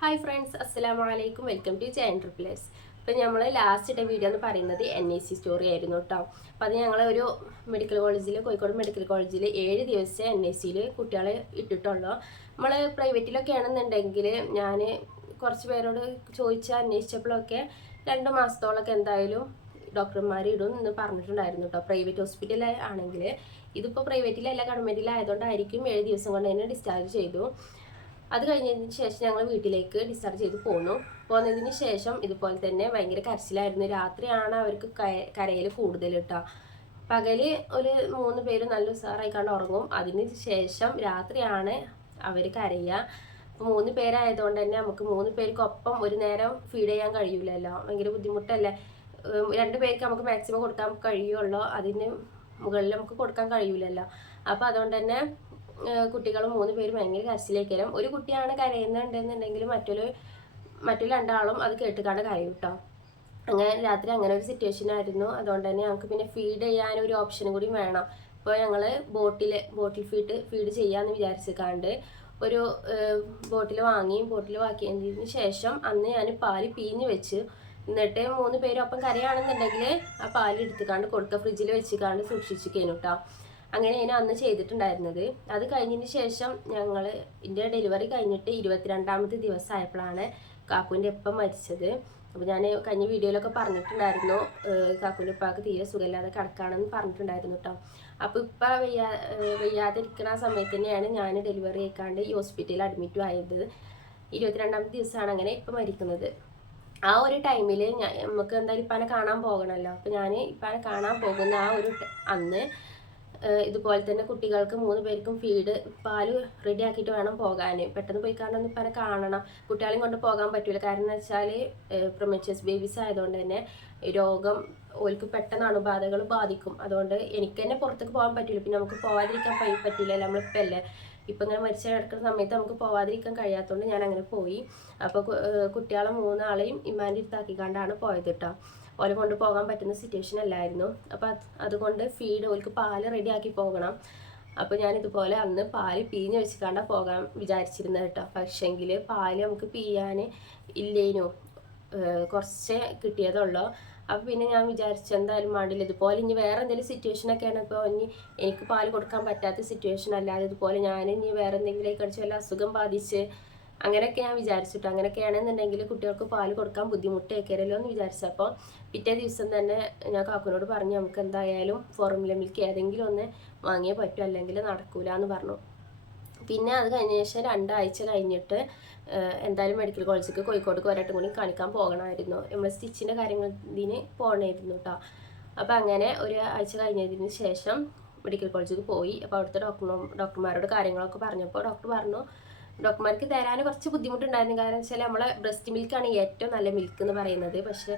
Hi friends, അസ്സലാമു അലൈക്കും. Welcome to Jayan triples. ഇപ്പം നമ്മൾ ലാസ്റ്റ് ഇട്ട വീഡിയോ എന്ന് പറയുന്നത് NAC സ്റ്റോറി ആയിരുന്നു കേട്ടോ. അപ്പം അത് ഞങ്ങൾ ഒരു മെഡിക്കൽ കോളേജിൽ, കോഴിക്കോട് മെഡിക്കൽ കോളേജിൽ 7 ദിവസം NACയിൽ കുട്ടികളെ ഇട്ടിട്ടുള്ളൂ. നമ്മൾ പ്രൈവറ്റിലൊക്കെ ആണെന്നുണ്ടെങ്കിൽ ഞാൻ കുറച്ച് പേരോട് അന്വേഷിച്ചപ്പോഴൊക്കെ 2 മാസത്തോളമൊക്കെ എന്തായാലും ഡോക്ടർമാർ ഇടും എന്ന് പറഞ്ഞിട്ടുണ്ടായിരുന്നു കേട്ടോ. പ്രൈവറ്റ് ഹോസ്പിറ്റൽ ആണെങ്കിൽ, ഇതിപ്പോൾ പ്രൈവറ്റിലല്ല ഗവൺമെൻറ്റിലായതുകൊണ്ടായിരിക്കും 7 ദിവസം കൊണ്ട് തന്നെ ഡിസ്ചാർജ് ചെയ്തു. അത് കഴിഞ്ഞതിന് ശേഷം ഞങ്ങൾ വീട്ടിലേക്ക് ഡിസ്ചാർജ് ചെയ്ത് പോന്നതിന് ശേഷം ഇതുപോലെ തന്നെ ഭയങ്കര കരച്ചിലായിരുന്നു. രാത്രിയാണ് അവർക്ക് കരയിൽ കൂടുതൽ കേട്ടോ. പകല് ഒരു 3 പേര് നല്ല ഉഷാറായിക്കാണ്ട് ഉറങ്ങും. അതിന് ശേഷം രാത്രിയാണ് അവർ കരയുക. അപ്പോൾ 3 പേരായതുകൊണ്ട് തന്നെ നമുക്ക് 3 പേർക്കൊപ്പം ഒരു നേരം ഫീഡ് ചെയ്യാൻ കഴിയില്ലല്ലോ, ഭയങ്കര ബുദ്ധിമുട്ടല്ലേ. 2 പേർക്ക് നമുക്ക് മാക്സിമം കൊടുക്കാൻ കഴിയുള്ളൂ, അതിന് മുകളിൽ നമുക്ക് കൊടുക്കാൻ കഴിയില്ലല്ലോ. അപ്പോൾ അതുകൊണ്ട് തന്നെ കുട്ടികൾ 3 പേര് ഭയങ്കര കരച്ചിലേക്കരം. ഒരു കുട്ടിയാണ് കരയുന്നുണ്ടെന്നുണ്ടെങ്കിൽ മറ്റൊരു 2 ആളും അത് കേട്ടുകാണ്ട് കരയും കേട്ടോ. അങ്ങനെ രാത്രി അങ്ങനെ ഒരു സിറ്റുവേഷൻ ആയിരുന്നു. അതുകൊണ്ട് തന്നെ ഞങ്ങൾക്ക് പിന്നെ ഫീഡ് ചെയ്യാൻ ഒരു ഓപ്ഷനും കൂടി വേണം. ഇപ്പോൾ ഞങ്ങൾ ബോട്ടിൽ ഫീഡ് ചെയ്യാമെന്ന് വിചാരിച്ചിക്കാണ്ട് ഒരു ബോട്ടിൽ വാക്കിയതിന് ശേഷം അന്ന് ഞാൻ പാല് പീഞ്ഞ് വെച്ച്, എന്നിട്ട് 3 പേരും ഒപ്പം കരയാണെന്നുണ്ടെങ്കിൽ ആ പാല് എടുത്തുകാണ്ട് കൊടുക്കുക, ഫ്രിഡ്ജിൽ വെച്ചിക്കാണ്ട് സൂക്ഷിച്ചിരിക്കുന്നു കേട്ടോ. അങ്ങനെയാണ് അന്ന് ചെയ്തിട്ടുണ്ടായിരുന്നത്. അത് കഴിഞ്ഞതിന് ശേഷം എൻ്റെ ഡെലിവറി കഴിഞ്ഞിട്ട് 22ാമത്തെ ദിവസം ആയപ്പോഴാണ് കാക്കുവിൻ്റെ ഉപ്പ മരിച്ചത്. അപ്പോൾ ഞാൻ കഴിഞ്ഞ വീഡിയോയിലൊക്കെ പറഞ്ഞിട്ടുണ്ടായിരുന്നു, കാക്കുവിൻ്റെ ഉപ്പാക്ക് തീരെ സുഖമില്ലാതെ കിടക്കുകയാണെന്ന് പറഞ്ഞിട്ടുണ്ടായിരുന്നു കേട്ടോ. അപ്പോൾ ഇപ്പം വയ്യാതിരിക്കുന്ന സമയത്ത് തന്നെയാണ് ഞാൻ ഡെലിവറി ആയിക്കാണ്ട് ഈ ഹോസ്പിറ്റലിൽ അഡ്മിറ്റും ആയത്. 22ാമത്തെ ദിവസമാണ് അങ്ങനെ ഇപ്പം മരിക്കുന്നത്. ആ ഒരു ടൈമിൽ നമുക്ക് എന്തായാലും ഇപ്പാനെ കാണാൻ പോകണമല്ലോ. അപ്പോൾ ഞാൻ ഇപ്പാനെ കാണാൻ പോകുന്ന ആ ഒരു അന്ന് ഇതുപോലെ തന്നെ കുട്ടികൾക്ക് 3 പേർക്കും പാല് റെഡി ആക്കിയിട്ട് വേണം പോകാൻ. പെട്ടെന്ന് പോയി കാണണമെന്ന് ഇപ്പം കാണണം. കുട്ടികളെയും കൊണ്ട് പോകാൻ പറ്റില്ല. കാരണം എന്ന് വെച്ചാൽ പ്രൊമേച്ചസ് ബേബീസ് ആയതുകൊണ്ട് തന്നെ രോഗം ഓർക്ക് പെട്ടെന്ന് അണുബാധകൾ ബാധിക്കും. അതുകൊണ്ട് എനിക്ക് തന്നെ പുറത്തേക്ക് പോകാൻ പറ്റില്ല. പിന്നെ നമുക്ക് പോകാതിരിക്കാൻ പറ്റില്ലല്ലോ, നമ്മളിപ്പോൾ അല്ലേ ഇപ്പം ഇങ്ങനെ മരിച്ച കിടക്കുന്ന സമയത്ത് നമുക്ക് പോകാതിരിക്കാൻ കഴിയാത്തതുകൊണ്ട് ഞാൻ അങ്ങനെ പോയി. അപ്പോൾ കുട്ടികളെ 3 ആളെയും ഇമ്മാൻ്റെ അടുത്താക്കിക്കാണ്ടാണ് പോയത് കേട്ടോ. ഓലെ കൊണ്ട് പോകാൻ പറ്റുന്ന സിറ്റുവേഷൻ അല്ലായിരുന്നു. അപ്പോൾ അതുകൊണ്ട് ഓൽക്ക് പാല് റെഡിയാക്കി പോകണം. അപ്പോൾ ഞാനിതുപോലെ അന്ന് പാല് പീഞ്ഞ് വെച്ചിട്ടാണ് പോകാൻ വിചാരിച്ചിരുന്നത് കേട്ടോ. പക്ഷേങ്കിൽ പാല് നമുക്ക് പീയാൻ ഇല്ലേനു, കുറച്ചേ കിട്ടിയതുള്ളൂ. അപ്പോൾ പിന്നെ ഞാൻ വിചാരിച്ചു എന്തായാലും വേണ്ടില്ല, ഇതുപോലെ ഇനി വേറെ എന്തെങ്കിലും സിറ്റുവേഷനൊക്കെയാണ്. ഇപ്പോൾ എനിക്ക് പാല് കൊടുക്കാൻ പറ്റാത്ത സിറ്റുവേഷൻ അല്ലാതെ ഇതുപോലെ ഞാൻ ഇനി വേറെ എന്തെങ്കിലും കഴിച്ച് വല്ല അസുഖം ബാധിച്ച് അങ്ങനെയൊക്കെ ഞാൻ വിചാരിച്ചിട്ട്, അങ്ങനെയൊക്കെയാണെന്നുണ്ടെങ്കിൽ കുട്ടികൾക്ക് പാല് കൊടുക്കാൻ ബുദ്ധിമുട്ടേക്കരല്ലോ എന്ന് വിചാരിച്ചപ്പോൾ പിറ്റേ ദിവസം തന്നെ ഞാൻ കാക്കുനോട് പറഞ്ഞു, നമുക്ക് എന്തായാലും ഫോർമുല മിൽക്ക് ഏതെങ്കിലും ഒന്ന് വാങ്ങിയേ പറ്റൂ, അല്ലെങ്കിൽ നടക്കൂല എന്ന് പറഞ്ഞു. പിന്നെ അത് കഴിഞ്ഞ ശേഷം 2 ആഴ്ച കഴിഞ്ഞിട്ട് എന്തായാലും മെഡിക്കൽ കോളേജിലേക്ക് കോഴിക്കോടേക്ക് ഒരാട്ടും കൂടി കാണിക്കാൻ പോകണമായിരുന്നു. നമ്മൾ സ്റ്റിച്ചിൻ്റെ കാര്യത്തിന് പോകണമായിരുന്നു കേട്ടോ. അപ്പോൾ അങ്ങനെ ഒരു ആഴ്ച കഴിഞ്ഞതിന് ശേഷം മെഡിക്കൽ കോളേജിലേക്ക് പോയി. അപ്പോൾ അവിടുത്തെ ഡോക്ടർമാരോട് കാര്യങ്ങളൊക്കെ പറഞ്ഞപ്പോൾ ഡോക്ടർമാർക്ക് തരാൻ കുറച്ച് ബുദ്ധിമുട്ടുണ്ടായിരുന്നു. കാരണം വെച്ചാൽ നമ്മളെ ബ്രസ്റ്റ് മിൽക്കാണ് ഏറ്റവും നല്ല മിൽക്ക് എന്ന് പറയുന്നത്. പക്ഷേ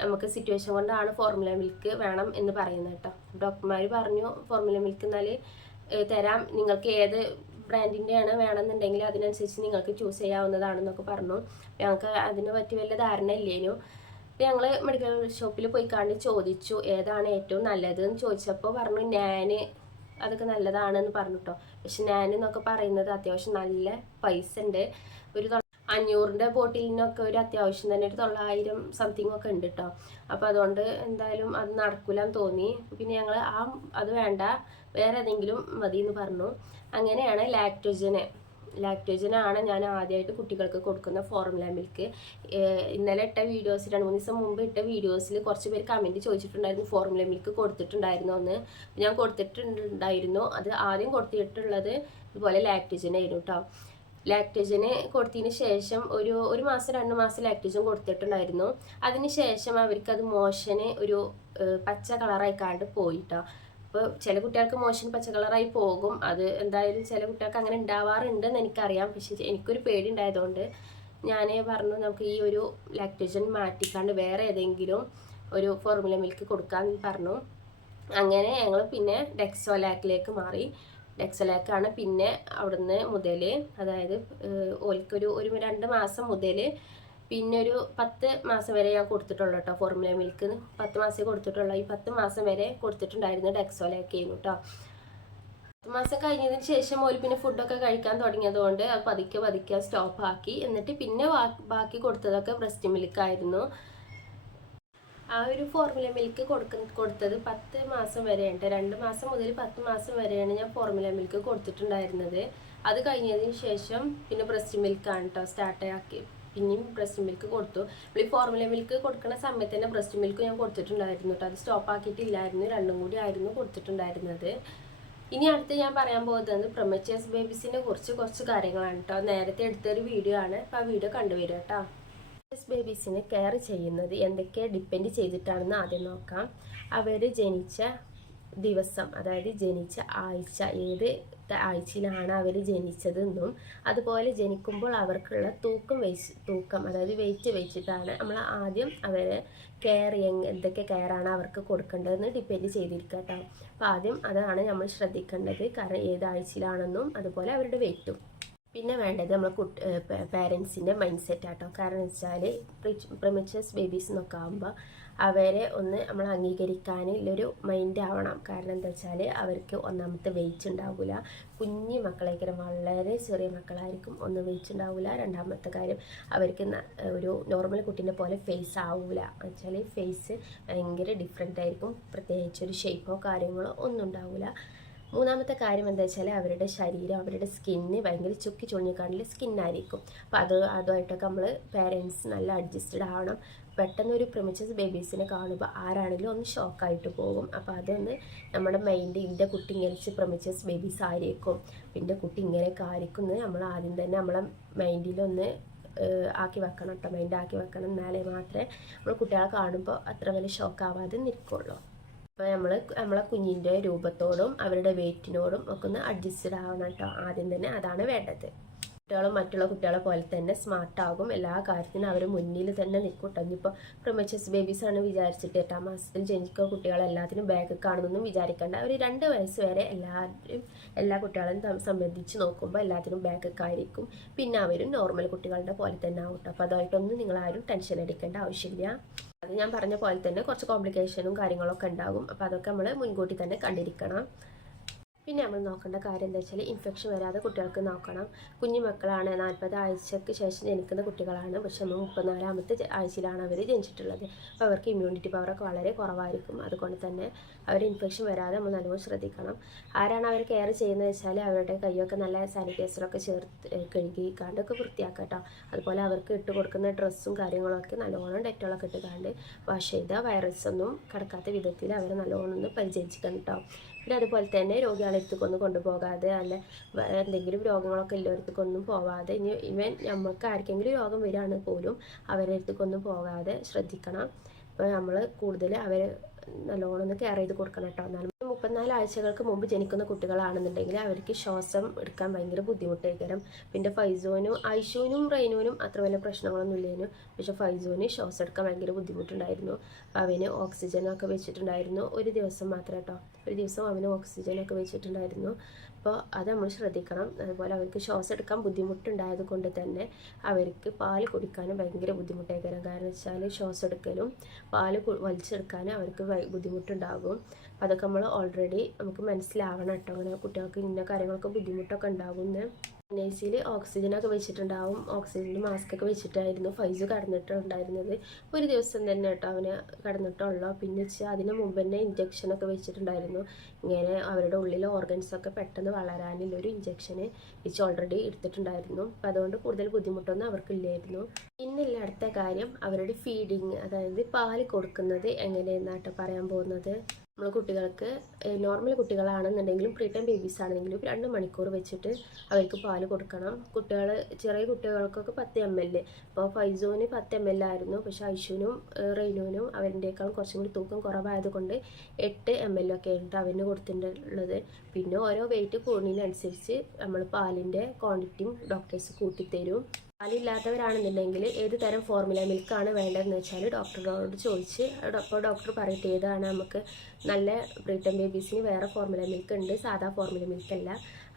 നമുക്ക് സിറ്റുവേഷൻ കൊണ്ടാണ് ഫോർമുല മിൽക്ക് വേണം എന്ന് പറയുന്നത് കേട്ടോ. ഡോക്ടർമാർ പറഞ്ഞു ഫോർമുല മിൽക്ക് എന്നാൽ തരാം, നിങ്ങൾക്ക് ഏത് ബ്രാൻഡിൻ്റെയാണ് വേണമെന്നുണ്ടെങ്കിൽ അതിനനുസരിച്ച് നിങ്ങൾക്ക് ചൂസ് ചെയ്യാവുന്നതാണെന്നൊക്കെ പറഞ്ഞു. ഞങ്ങൾക്ക് അതിനെ പറ്റി വലിയ ധാരണ ഇല്ലേനു. അപ്പോൾ ഞങ്ങൾ മെഡിക്കൽ ഷോപ്പിൽ പോയി കണ്ട് ചോദിച്ചു ഏതാണ് ഏറ്റവും നല്ലതെന്ന് ചോദിച്ചപ്പോൾ പറഞ്ഞു അതൊക്കെ നല്ലതാണെന്ന് പറഞ്ഞു കേട്ടോ. പക്ഷെ എന്നൊക്കെ പറയുന്നത് അത്യാവശ്യം നല്ല പൈസ ഉണ്ട്. ഒരു 500ൻ്റെ ബോട്ടിലിനൊക്കെ ഒരു അത്യാവശ്യം തന്നെ ഒരു 900 സംതിങ് ഒക്കെ ഉണ്ട് കേട്ടോ. അപ്പോൾ അതുകൊണ്ട് എന്തായാലും അത് നടക്കില്ലെന്ന് തോന്നി. പിന്നെ ഞങ്ങൾ അത് വേണ്ട, വേറെ ഏതെങ്കിലും മതി എന്ന് പറഞ്ഞു. അങ്ങനെയാണ് ലാക്ടോജനാണ് ഞാൻ ആദ്യമായിട്ട് കുട്ടികൾക്ക് കൊടുക്കുന്ന ഫോർമുല മിൽക്ക്. ഇന്നലെ ഇട്ട വീഡിയോസ് 2-3 ദിവസം മുമ്പ് ഇട്ട വീഡിയോസിൽ കുറച്ച് പേര് കമൻറ്റ് ചോദിച്ചിട്ടുണ്ടായിരുന്നു ഫോർമുല മിൽക്ക് കൊടുത്തിട്ടുണ്ടായിരുന്നു എന്ന്. ഞാൻ കൊടുത്തിട്ടുണ്ടായിരുന്നു. അത് ആദ്യം കൊടുത്തിട്ടുള്ളത് ഇതുപോലെ ലാക്ടോജനായിരുന്നു കേട്ടോ. ലാക്ടോജന് കൊടുത്തതിന് ശേഷം ഒരു മാസം 2 മാസം ലാക്ടോജൻ കൊടുത്തിട്ടുണ്ടായിരുന്നു. അതിന് ശേഷം അവർക്കത് മോഷന് ഒരു പച്ച കളറായിക്കാണ്ട് പോയിട്ടോ. അപ്പോൾ ചില കുട്ടികൾക്ക് മോഷൻ പച്ച കളറായി പോകും. അത് എന്തായാലും ചില കുട്ടികൾക്ക് അങ്ങനെ ഉണ്ടാവാറുണ്ടെന്ന് എനിക്കറിയാം. പക്ഷേ എനിക്കൊരു പേടി ഉണ്ടായതുകൊണ്ട് ഞാൻ പറഞ്ഞു നമുക്ക് ഈ ഒരു ലാക്ടോജൻ മാറ്റിക്കാണ്ട് വേറെ ഏതെങ്കിലും ഒരു ഫോർമുല മിൽക്ക് കൊടുക്കാമെന്ന് പറഞ്ഞു. അങ്ങനെ ഞങ്ങൾ പിന്നെ ഡെക്സോലാക്കിലേക്ക് മാറി. ഡെക്സോലാക്കാണ് പിന്നെ അവിടുന്ന് മുതൽ, അതായത് ഓൽക്കൊരു 2 മാസം മുതൽ പിന്നെ ഒരു 10 മാസം വരെ ഞാൻ കൊടുത്തിട്ടുള്ളൂ കേട്ടോ. ഫോർമുല മിൽക്ക് 10 മാസമേ കൊടുത്തിട്ടുള്ളൂ. ഈ 10 മാസം വരെ കൊടുത്തിട്ടുണ്ടായിരുന്നു ഡെക്സോലാക്കായിരുന്നു കേട്ടോ. മാസം കഴിഞ്ഞതിന് ശേഷം ഓല് പിന്നെ ഫുഡൊക്കെ കഴിക്കാൻ തുടങ്ങിയതുകൊണ്ട് അത് പതുക്കെ പതുക്കെ സ്റ്റോപ്പ് ആക്കി. എന്നിട്ട് പിന്നെ ബാക്കി കൊടുത്തതൊക്കെ ബ്രസ്റ്റ് മിൽക്കായിരുന്നു. ആ ഒരു ഫോർമുല മിൽക്ക് കൊടുത്തത് 10 മാസം വരെയുണ്ട്. 2 മാസം മുതൽ 10 മാസം വരെയാണ് ഞാൻ ഫോർമുല മിൽക്ക് കൊടുത്തിട്ടുണ്ടായിരുന്നത്. അത് കഴിഞ്ഞതിന് ശേഷം പിന്നെ ബ്രസ്റ്റ് മിൽക്കാണ് കേട്ടോ സ്റ്റാർട്ടാക്കി. പിന്നെയും ബ്രസ്റ്റ് മിൽക്ക് കൊടുത്തു. ഈ ഫോർമുല മിൽക്ക് കൊടുക്കുന്ന സമയത്ത് തന്നെ ബ്രസ്റ്റ് മിൽക്ക് ഞാൻ കൊടുത്തിട്ടുണ്ടായിരുന്നു കേട്ടോ. അത് സ്റ്റോപ്പ് ആക്കിയിട്ടില്ലായിരുന്നു, രണ്ടും കൂടി ആയിരുന്നു കൊടുത്തിട്ടുണ്ടായിരുന്നത്. ഇനി അടുത്ത് ഞാൻ പറയാൻ പോകുന്നത് പ്രൊമച്ചേഴ്സ് ബേബീസിനെ കുറിച്ച് കുറച്ച് കാര്യങ്ങളാണ് കേട്ടോ. നേരത്തെ എടുത്തൊരു വീഡിയോ ആണ്, അപ്പോൾ ആ വീഡിയോ കണ്ടുവരിക കേട്ടോ. ബേബീസിനെ കെയർ ചെയ്യുന്നത് എന്തൊക്കെ ഡിപ്പെൻഡ് ചെയ്തിട്ടാണെന്ന് ആദ്യം നോക്കാം. അവർ ജനിച്ച ദിവസം, അതായത് ജനിച്ച ആഴ്ച, ഏത് ആഴ്ചയിലാണ് അവർ ജനിച്ചതെന്നും അതുപോലെ ജനിക്കുമ്പോൾ അവർക്കുള്ള തൂക്കം അതായത് വെയിറ്റ് വെച്ചിട്ടാണ് നമ്മൾ ആദ്യം അവരെ എന്തൊക്കെ കെയറാണ് അവർക്ക് കൊടുക്കേണ്ടതെന്ന് ഡിപ്പെൻഡ് ചെയ്തിരിക്കുക കേട്ടോ. അപ്പോൾ ആദ്യം അതാണ് നമ്മൾ ശ്രദ്ധിക്കേണ്ടത്, കാരണം ഏത് ആഴ്ചയിലാണെന്നും അതുപോലെ അവരുടെ വെയിറ്റും. പിന്നെ വേണ്ടത് നമ്മൾ പാരൻസിൻ്റെ മൈൻഡ് സെറ്റ് ആട്ടോ. കാരണം വെച്ചാൽ പ്രിമച്ചേഴ്സ് ബേബീസ് എന്നൊക്കെ ആകുമ്പോൾ അവരെ ഒന്ന് നമ്മൾ അംഗീകരിക്കാനുള്ളൊരു മൈൻഡ് ആവണം. കാരണം എന്താ വെച്ചാൽ അവർക്ക് ഒന്നാമത്തെ വെയിറ്റ് ഉണ്ടാവില്ല, കുഞ്ഞു മക്കളായിരിക്കും, വളരെ ചെറിയ മക്കളായിരിക്കും, ഒന്നും വെയിറ്റ് ഉണ്ടാവില്ല. രണ്ടാമത്തെ കാര്യം അവർക്ക് ഒരു നോർമൽ കുട്ടീനെ പോലെ ഫേസ് ആവില്ല. വെച്ചാൽ ഫേസ് ഭയങ്കര ഡിഫറെൻ്റ് ആയിരിക്കും, പ്രത്യേകിച്ച് ഒരു ഷേപ്പോ കാര്യങ്ങളോ ഒന്നും ഉണ്ടാവില്ല. മൂന്നാമത്തെ കാര്യം എന്താ വെച്ചാൽ അവരുടെ ശരീരം, അവരുടെ സ്കിന്ന് ഭയങ്കര ചുക്കി ചുളിഞ്ഞിക്കാണ്ടുള്ള സ്കിന്നായിരിക്കും. അപ്പോൾ അതുമായിട്ടൊക്കെ നമ്മൾ പേരൻസ് നല്ല അഡ്ജസ്റ്റഡ് ആവണം. പെട്ടെന്നൊരു പ്രിമച്ചസ് ബേബീസിനെ കാണുമ്പോൾ ആരാണെങ്കിലും ഒന്ന് ഷോക്കായിട്ട് പോകും. അപ്പോൾ അതൊന്ന് നമ്മുടെ മൈൻഡ്, എൻ്റെ കുട്ടി ഇങ്ങനെ പ്രിമച്ചസ് ബേബീസ് ആയിരിക്കും, എൻ്റെ കുട്ടി ഇങ്ങനെയൊക്കെ ആയിരിക്കും എന്ന് നമ്മൾ ആദ്യം തന്നെ നമ്മളെ മൈൻഡിലൊന്ന് ആക്കി വെക്കണം കേട്ടോ. മൈൻഡ് ആക്കി വെക്കണം, എന്നാലേ മാത്രമേ നമ്മൾ കുട്ടികളെ കാണുമ്പോൾ അത്ര വലിയ ഷോക്കാവാതെ നിൽക്കുള്ളൂ. അപ്പോൾ നമ്മളെ കുഞ്ഞിൻ്റെ രൂപത്തോടും അവരുടെ വെയിറ്റിനോടും ഒക്കെ ഒന്ന് അഡ്ജസ്റ്റഡ് ആവണം കേട്ടോ. ആദ്യം തന്നെ അതാണ് വേണ്ടത്. കുട്ടികളും മറ്റുള്ള കുട്ടികളെ പോലെ തന്നെ സ്മാർട്ടാകും, എല്ലാ കാര്യത്തിനും അവർ മുന്നിൽ തന്നെ നിൽക്കും കേട്ടോ. ഇനിയിപ്പോൾ പ്രിമച്ചസ് ബേബീസാണ് വിചാരിച്ചിട്ട് 8ാം മാസത്തിൽ ജനിക്കുന്ന കുട്ടികളെല്ലാത്തിനും ബാഗ് കാണുന്നൊന്നും വിചാരിക്കേണ്ട. ഒരു 2 വയസ്സ് വരെ എല്ലാ കുട്ടികളെയും സംബന്ധിച്ച് നോക്കുമ്പോൾ എല്ലാത്തിനും ബാഗൊക്കെ ആയിരിക്കും. പിന്നെ അവരും നോർമൽ കുട്ടികളുടെ പോലെ തന്നെ ആവും കേട്ടോ. അപ്പോൾ അതായിട്ടൊന്നും നിങ്ങളാരും ടെൻഷൻ അടിക്കേണ്ട ആവശ്യമില്ല. അത് ഞാൻ പറഞ്ഞ പോലെ തന്നെ കുറച്ച് കോംപ്ലിക്കേഷനും കാര്യങ്ങളൊക്കെ ഉണ്ടാകും. അപ്പോൾ അതൊക്കെ നമ്മൾ മുൻകൂട്ടി തന്നെ കണ്ടിരിക്കണം. പിന്നെ നമ്മൾ നോക്കേണ്ട കാര്യം എന്താ വെച്ചാൽ ഇൻഫെക്ഷൻ വരാതെ കുട്ടികൾക്ക് നോക്കണം. കുഞ്ഞു മക്കളാണ്, 40 ആഴ്ചയ്ക്ക് ശേഷം ജനിക്കുന്ന കുട്ടികളാണ്, പക്ഷെ നമ്മൾ 34ാമത്തെ ആഴ്ചയിലാണ് അവർ ജനിച്ചിട്ടുള്ളത്. അപ്പോൾ അവർക്ക് ഇമ്മ്യൂണിറ്റി പവറൊക്കെ വളരെ കുറവായിരിക്കും. അതുകൊണ്ട് തന്നെ അവർ ഇൻഫെക്ഷൻ വരാതെ നമ്മൾ നല്ലോണം ശ്രദ്ധിക്കണം. ആരാണ് അവർ കെയർ ചെയ്യുന്നത് വെച്ചാൽ അവരുടെ കൈയൊക്കെ നല്ല സാനിറ്റൈസറൊക്കെ ചേർത്ത് കഴുകിക്കാണ്ടൊക്കെ വൃത്തിയാക്കുക കേട്ടോ. അതുപോലെ അവർക്ക് ഇട്ട് കൊടുക്കുന്ന ഡ്രസ്സും കാര്യങ്ങളൊക്കെ നല്ലോണം ഡെറ്റോളൊക്കെ ഇട്ടുകാണ്ട് വാഷ് ചെയ്താൽ വൈറസ് ഒന്നും കിടക്കാത്ത വിധത്തിൽ അവരെ നല്ലോണം ഒന്ന് പരിചരിച്ചിക്കണം കേട്ടോ. പിന്നെ അതുപോലെ തന്നെ രോഗികളെടുത്തേക്കൊന്നും കൊണ്ടുപോകാതെ, അല്ല എന്തെങ്കിലും രോഗങ്ങളൊക്കെ എല്ലായിടത്തേക്കൊന്നും പോവാതെ, ഇവൻ നമുക്ക് ആർക്കെങ്കിലും രോഗം വരികയാണ് പോലും അവരുടെ അടുത്തേക്കൊന്നും പോകാതെ ശ്രദ്ധിക്കണം. അപ്പോൾ നമ്മൾ കൂടുതൽ അവരെ നല്ലോണം ഒന്ന് കെയർ ചെയ്ത് കൊടുക്കണം കേട്ടോ. എന്നാലും 34 ആഴ്ചകൾക്ക് മുമ്പ് ജനിക്കുന്ന കുട്ടികളാണെന്നുണ്ടെങ്കിൽ അവർക്ക് ശ്വാസം എടുക്കാൻ ഭയങ്കര ബുദ്ധിമുട്ടായിരിക്കും. പിന്നെ ഐഷുവിനും റൈനുവിനും അത്ര വലിയ പ്രശ്നങ്ങളൊന്നും ഇല്ലേനു, പക്ഷെ ഫൈസോന് ശ്വാസം എടുക്കാൻ ഭയങ്കര ബുദ്ധിമുട്ടുണ്ടായിരുന്നു. അപ്പോൾ അവന് ഓക്സിജനൊക്കെ വെച്ചിട്ടുണ്ടായിരുന്നു, ഒരു ദിവസം മാത്രം കേട്ടോ. ഒരു ദിവസം അവന് ഓക്സിജനൊക്കെ വെച്ചിട്ടുണ്ടായിരുന്നു. അപ്പോൾ അത് നമ്മൾ ശ്രദ്ധിക്കണം. അതുപോലെ അവർക്ക് ശ്വാസം എടുക്കാൻ ബുദ്ധിമുട്ടുണ്ടായത് കൊണ്ട് തന്നെ അവർക്ക് പാല് കുടിക്കാനും ഭയങ്കര ബുദ്ധിമുട്ടായിരിക്കും. കാരണം വെച്ചാൽ ശ്വാസം എടുക്കലും പാല് വലിച്ചെടുക്കാനും അവർക്ക് ബുദ്ധിമുട്ടുണ്ടാകും. അപ്പോൾ അതൊക്കെ നമ്മൾ ഓൾറെഡി നമുക്ക് മനസ്സിലാവണം കേട്ടോ. അങ്ങനെ കുട്ടികൾക്ക് ഇന്ന കാര്യങ്ങളൊക്കെ ബുദ്ധിമുട്ടൊക്കെ ഉണ്ടാകുമെന്ന്. NICയിൽ ഓക്സിജനൊക്കെ വെച്ചിട്ടുണ്ടാവും, ഓക്സിജൻ്റെ മാസ്കൊക്കെ വെച്ചിട്ടായിരുന്നു ഫൈസ് കടന്നിട്ടുണ്ടായിരുന്നത്. ഒരു ദിവസം തന്നെ കേട്ടോ അവന് കടന്നിട്ടുള്ളൂ. പിന്നെ വെച്ചാൽ അതിന് മുമ്പ് തന്നെ ഇഞ്ചക്ഷനൊക്കെ വെച്ചിട്ടുണ്ടായിരുന്നു. ഇങ്ങനെ അവരുടെ ഉള്ളിലെ ഓർഗൻസൊക്കെ പെട്ടെന്ന് വളരാനുള്ളൊരു ഇഞ്ചക്ഷന് വെച്ച് ഓൾറെഡി എടുത്തിട്ടുണ്ടായിരുന്നു. അപ്പോൾ അതുകൊണ്ട് കൂടുതൽ ബുദ്ധിമുട്ടൊന്നും അവർക്കില്ലായിരുന്നു. പിന്നെയുള്ള അടുത്ത കാര്യം അവരുടെ ഫീഡിങ്, അതായത് പാല് കൊടുക്കുന്നത് എങ്ങനെയെന്നാട്ടോ പറയാൻ പോകുന്നത്. നമ്മൾ കുട്ടികൾക്ക് നോർമൽ കുട്ടികളാണെന്നുണ്ടെങ്കിലും പ്രീടൈം ബേബീസ് ആണെങ്കിലും 2 മണിക്കൂർ വെച്ചിട്ട് അവർക്ക് പാല് കൊടുക്കണം. ചെറിയ കുട്ടികൾക്കൊക്കെ 10 ml. അപ്പോൾ ഫൈസോന് 10 ml ആയിരുന്നു, പക്ഷേ ഐഷുവിനും റെയിനുവിനും അവരിൻ്റെക്കാളും കുറച്ചും കൂടി തൂക്കം കുറവായതുകൊണ്ട് 8 ml ഒക്കെ ആയിട്ട് അവന് കൊടുത്തിട്ടുള്ളത്. പിന്നെ ഓരോ വെയിറ്റ് കൂടുന്നതിനനുസരിച്ച് നമ്മൾ പാലിൻ്റെ ക്വാണ്ടിറ്റിയും ഡോക്ടേഴ്സ് കൂട്ടിത്തരും. പാലില്ലാത്തവരാണെന്നുണ്ടെങ്കിൽ ഏത് തരം ഫോർമുല മിൽക്കാണ് വേണ്ടതെന്ന് വെച്ചാൽ ഡോക്ടറോട് ചോദിച്ച് അപ്പോൾ ഡോക്ടർ പറയട്ടെ ഏതാണ് നമുക്ക് നല്ല പ്രീടേം ബേബീസിന് വേറെ ഫോർമുല മിൽക്ക് ഉണ്ട്, സാധാ ഫോർമുല മിൽക്കല്ല.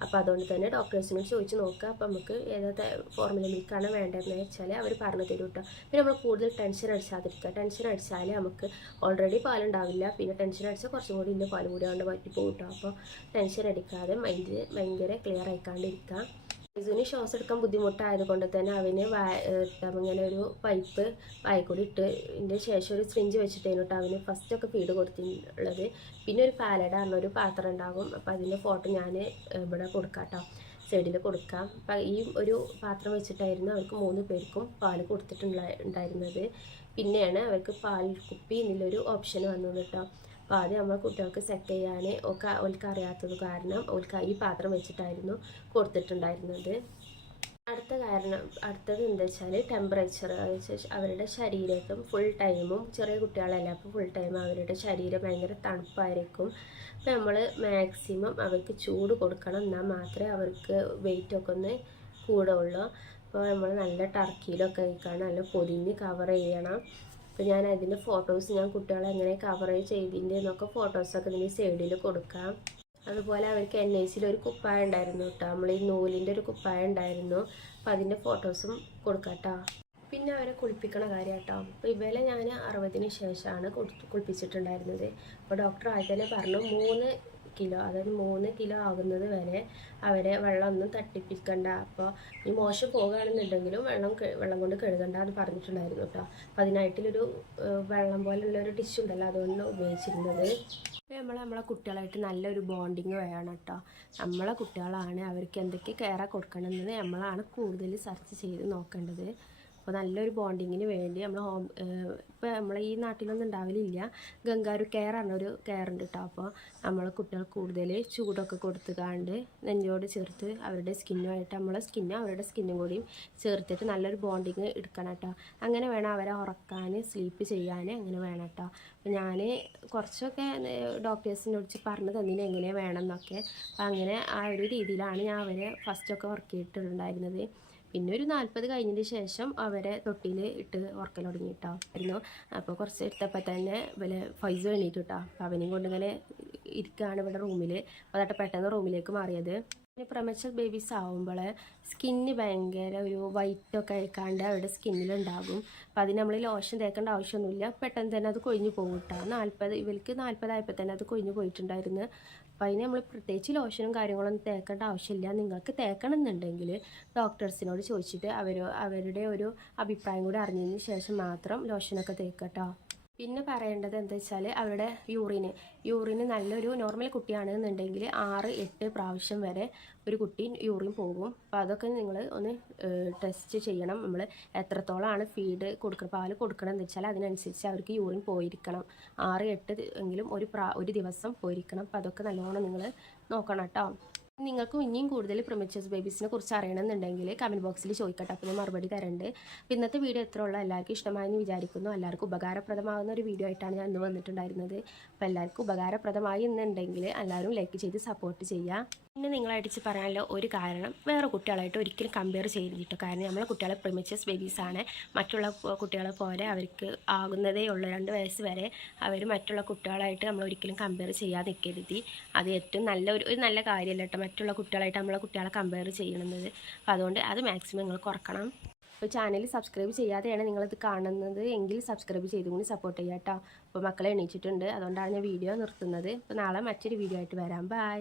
അപ്പോൾ അതുകൊണ്ട് തന്നെ ഡോക്ടേഴ്സിനോട് ചോദിച്ച് നോക്കുക. അപ്പോൾ നമുക്ക് ഏത് ഫോർമുല മിൽക്കാണ് വേണ്ടതെന്ന് വെച്ചാൽ അവർ പറഞ്ഞു തരും കേട്ടോ. പിന്നെ നമ്മൾ കൂടുതൽ ടെൻഷൻ അടിച്ചാതിരിക്കുക. ടെൻഷൻ അടിച്ചാൽ നമുക്ക് ഓൾറെഡി പാലുണ്ടാവില്ല, പിന്നെ ടെൻഷൻ അടിച്ചാൽ കുറച്ചും കൂടി ഇല്ല പാൽ കൂടി കൊണ്ട് പറ്റി പോകും കേട്ടോ. അപ്പോൾ ടെൻഷൻ അടിക്കാതെ മൈൻഡ് ഭയങ്കര ക്ലിയർ ആയിക്കാണ്ടിരിക്കുക. ഐസുവിന് ശ്വാസം എടുക്കാൻ ബുദ്ധിമുട്ടായത് കൊണ്ട് തന്നെ അവന് ഇങ്ങനെ ഒരു പൈപ്പ് വായിക്കൂടി ഇട്ടതിൻ്റെ ശേഷം ഒരു സിറിഞ്ച് വെച്ചിട്ടായിരുന്നു കേട്ടോ അവന് ഫസ്റ്റൊക്കെ ഫീഡ് കൊടുത്തിട്ടുള്ളത്. പിന്നെ ഒരു പാലട പറഞ്ഞൊരു പാത്രം ഉണ്ടാകും. അപ്പോൾ അതിൻ്റെ ഫോട്ടോ ഞാൻ ഇവിടെ കൊടുക്കാം കേട്ടോ, സൈഡിൽ കൊടുക്കാം. അപ്പം ഈ ഒരു പാത്രം വെച്ചിട്ടായിരുന്നു അവർക്ക് 3 പേർക്കും പാൽ കൊടുത്തിട്ടുണ്ടായിരുന്നത്. പിന്നെയാണ് അവർക്ക് പാൽ കുപ്പി എന്നുള്ളൊരു ഓപ്ഷൻ വന്നത് കേട്ടോ. അപ്പോൾ ആദ്യം നമ്മൾ കുട്ടികൾക്ക് സെറ്റ് ചെയ്യാൻ അവർക്ക് അറിയാത്തത് കാരണം അവർക്ക് ഈ പാത്രം വെച്ചിട്ടായിരുന്നു കൊടുത്തിട്ടുണ്ടായിരുന്നത്. അടുത്തത് എന്താ വെച്ചാൽ ടെമ്പറേച്ചർ. അവരുടെ ശരീരത്തും ഫുൾ ടൈമും ചെറിയ കുട്ടികളല്ല, അപ്പോൾ ഫുൾ ടൈം അവരുടെ ശരീരം ഭയങ്കര തണുപ്പായിരിക്കും. അപ്പോൾ നമ്മൾ മാക്സിമം അവർക്ക് ചൂട് കൊടുക്കണം, എന്നാൽ മാത്രമേ അവർക്ക് വെയിറ്റൊക്കെ ഒന്ന് കൂടുള്ളൂ. അപ്പോൾ നമ്മൾ നല്ല ടർക്കിയിലൊക്കെ കഴിക്കണം, നല്ല പൊതിഞ്ഞ് കവർ ചെയ്യണം. അപ്പോൾ ഞാൻ അതിൻ്റെ ഫോട്ടോസ് ഞാൻ കുട്ടികളെ എങ്ങനെ കവർ ചെയ്തിൻ്റെ എന്നൊക്കെ ഫോട്ടോസൊക്കെ ഇതിൻ്റെ സൈഡിൽ കൊടുക്കാം. അതുപോലെ അവർക്ക് NICയിൽ ഒരു കുപ്പായം ഉണ്ടായിരുന്നു കേട്ടോ, നമ്മൾ ഈ നൂലിൻ്റെ ഒരു കുപ്പായം ഉണ്ടായിരുന്നു. അപ്പോൾ അതിൻ്റെ ഫോട്ടോസും കൊടുക്കാം കേട്ടോ. പിന്നെ അവരെ കുളിപ്പിക്കണ കാര്യം കേട്ടോ. അപ്പോൾ ഇവരെ ഞാൻ 60-ന് ശേഷമാണ് കുളിപ്പിച്ചിട്ടുണ്ടായിരുന്നത്. അപ്പോൾ ഡോക്ടർ ആദ്യം തന്നെ പറഞ്ഞു 3 കിലോ, അതായത് 3 കിലോ ആകുന്നത് വരെ അവരെ വെള്ളമൊന്നും തട്ടിപ്പിക്കണ്ട. അപ്പോൾ ഈ മോശം പോകുകയാണെന്നുണ്ടെങ്കിലും വെള്ളം കൊണ്ട് കഴുകണ്ട എന്ന് പറഞ്ഞിട്ടുണ്ടായിരുന്നു കേട്ടോ. അപ്പോൾ അതിനായിട്ടൊരു വെള്ളം പോലുള്ളൊരു ടിഷ്യൂ ഉണ്ടല്ലോ, അതുകൊണ്ട് ഉപയോഗിച്ചിരുന്നത്. നമ്മളെ കുട്ടികളായിട്ട് നല്ലൊരു ബോണ്ടിങ് വേണം കേട്ടോ. നമ്മളെ കുട്ടികളാണ്, അവർക്ക് എന്തൊക്കെ കെയറാണ് കൊടുക്കണമെന്ന് നമ്മളാണ് കൂടുതൽ സെർച്ച് ചെയ്ത് നോക്കേണ്ടത്. അപ്പോൾ നല്ലൊരു ബോണ്ടിങ്ങിന് വേണ്ടി നമ്മൾ ഇപ്പോൾ നമ്മളെ ഈ നാട്ടിലൊന്നും ഉണ്ടാവില്ല, ഗംഗാരു കെയർ പറഞ്ഞൊരു കെയർ ഉണ്ട് കേട്ടോ. അപ്പോൾ നമ്മൾ കുട്ടികൾ കൂടുതൽ ചൂടൊക്കെ കൊടുത്തുകാണ്ട് നെഞ്ചോട് ചേർത്ത് അവരുടെ സ്കിന്നുമായിട്ട് നമ്മളെ സ്കിന്നും അവരുടെ സ്കിന്നും കൂടിയും ചേർത്തിട്ട് നല്ലൊരു ബോണ്ടിങ് എടുക്കണം കേട്ടോ. അങ്ങനെ വേണം അവരെ ഉറക്കാൻ, സ്ലീപ്പ് ചെയ്യാൻ, അങ്ങനെ വേണം കേട്ടോ. അപ്പോൾ ഞാൻ കുറച്ചൊക്കെ ഡോക്ടേഴ്സിനെ വിളിച്ച് പറഞ്ഞു തന്നിന് എങ്ങനെ വേണം എന്നൊക്കെ. അപ്പോൾ അങ്ങനെ ആ ഒരു രീതിയിലാണ് ഞാൻ അവരെ ഫസ്റ്റൊക്കെ ഉറക്കിയിട്ടുണ്ടായിരുന്നത്. പിന്നെ ഒരു 40 കഴിഞ്ഞതിന് ശേഷം അവരെ തൊട്ടിയിൽ ഇട്ട് ഉറക്കൽ തുടങ്ങിയിട്ടായിരുന്നു. അപ്പോൾ കുറച്ച് എടുത്തപ്പോൾ തന്നെ ഫൈസ് എണീറ്റ് കേട്ടോ. അപ്പോൾ അവനെയും കൊണ്ട് ഇങ്ങനെ ഇരിക്കുകയാണ് ഇവിടെ റൂമിൽ. അപ്പോൾ അതായിട്ട് പെട്ടെന്ന് റൂമിലേക്ക് മാറിയത്. പിന്നെ പ്രമച്ചർ ബേബീസ് ആവുമ്പോൾ സ്കിന്ന് ഭയങ്കര ഒരു വൈറ്റൊക്കെ അയക്കാണ്ട് അവരുടെ സ്കിന്നിലുണ്ടാകും. അപ്പോൾ അതിന് നമ്മൾ ലോഷൻ തേക്കേണ്ട ആവശ്യമൊന്നുമില്ല, പെട്ടെന്ന് തന്നെ അത് കൊഴിഞ്ഞു പോകും കേട്ടോ. ഇവർക്ക് 40 ആയപ്പോൾ തന്നെ അത് കൊഴിഞ്ഞു പോയിട്ടുണ്ടായിരുന്നു. അപ്പോൾ അതിന് നമ്മൾ പ്രത്യേകിച്ച് ലോഷനും കാര്യങ്ങളൊന്നും തേക്കേണ്ട ആവശ്യമില്ല. നിങ്ങൾക്ക് തേക്കണം എന്നുണ്ടെങ്കിൽ ഡോക്ടേഴ്സിനോട് ചോദിച്ചിട്ട് അവരുടെ ഒരു അഭിപ്രായം കൂടി അറിഞ്ഞതിന് ശേഷം മാത്രം ലോഷനൊക്കെ തേക്കുക കേട്ടോ. പിന്നെ പറയേണ്ടത് എന്താ വെച്ചാൽ അവരുടെ യൂറിന് നല്ലൊരു നോർമൽ കുട്ടിയാണെന്നുണ്ടെങ്കിൽ 6-8 പ്രാവശ്യം വരെ ഒരു കുട്ടി യൂറിൻ പോകും. അപ്പോൾ അതൊക്കെ നിങ്ങൾ ഒന്ന് ടെസ്റ്റ് ചെയ്യണം. നമ്മൾ എത്രത്തോളമാണ് ഫീഡ് കൊടുക്കണം, പാല് കൊടുക്കണം എന്ന് വെച്ചാൽ അതിനനുസരിച്ച് അവർക്ക് യൂറിൻ പോയിരിക്കണം. 6-8 എങ്കിലും ഒരു ദിവസം പോയിരിക്കണം. അപ്പോൾ അതൊക്കെ നല്ലോണം നിങ്ങൾ നോക്കണം കേട്ടോ. നിങ്ങൾക്ക് ഇനിയും കൂടുതൽ പ്രിമച്ചേഴ്സ് ബേബീസിനെ കുറിച്ച് അറിയണമെന്നുണ്ടെങ്കിൽ കമൻറ്റ് ബോക്സിൽ ചോദിക്കട്ടെ, അപ്പോൾ ഞാൻ മറുപടി തരണ്ട്. ഇന്നത്തെ വീഡിയോ എത്ര ഉള്ള എല്ലാവർക്കും ഇഷ്ടമായെന്ന് വിചാരിക്കുന്നു. എല്ലാവർക്കും ഉപകാരപ്രദമാകുന്ന ഒരു വീഡിയോ ആയിട്ടാണ് ഞാൻ ഇന്ന് വന്നിട്ടുണ്ടായിരുന്നത്. അപ്പോൾ എല്ലാവർക്കും ഉപകാരപ്രദമായി എന്നുണ്ടെങ്കിൽ എല്ലാവരും ലൈക്ക് ചെയ്ത് സപ്പോർട്ട് ചെയ്യുക. പിന്നെ നിങ്ങളായിട്ട് പറയാനുള്ള ഒരു കാരണം, വേറെ കുട്ടികളായിട്ട് ഒരിക്കലും കമ്പയർ ചെയ്തിട്ട്, കാരണം നമ്മളെ കുട്ടികളെ പ്രിമച്ചേഴ്സ് ബേബീസാണ്. മറ്റുള്ള കുട്ടികളെ പോലെ അവർക്ക് ആകുന്നതേ ഉള്ളൂ 2 വയസ്സ് വരെ. അവർ മറ്റുള്ള കുട്ടികളായിട്ട് നമ്മൾ ഒരിക്കലും കമ്പയർ ചെയ്യാതെ നിൽക്കരുത്. അത് ഏറ്റവും ഒരു നല്ല കാര്യമല്ല കേട്ടോ, മറ്റുള്ള കുട്ടികളായിട്ട് നമ്മളെ കുട്ടികളെ കമ്പയർ ചെയ്യണമെന്നത്. അപ്പോൾ അതുകൊണ്ട് അത് മാക്സിമം നിങ്ങൾ കുറക്കണം. അപ്പോൾ ചാനൽ സബ്സ്ക്രൈബ് ചെയ്യാതെയാണ് നിങ്ങളിത് കാണുന്നത് എങ്കിൽ സബ്സ്ക്രൈബ് ചെയ്തും കൂടി സപ്പോർട്ട് ചെയ്യാം കേട്ടോ. അപ്പോൾ മക്കളെ എണീച്ചിട്ടുണ്ട്, അതുകൊണ്ടാണ് ഞാൻ വീഡിയോ നിർത്തുന്നത്. അപ്പോൾ നാളെ മറ്റൊരു വീഡിയോ ആയിട്ട് വരാം. ബൈ.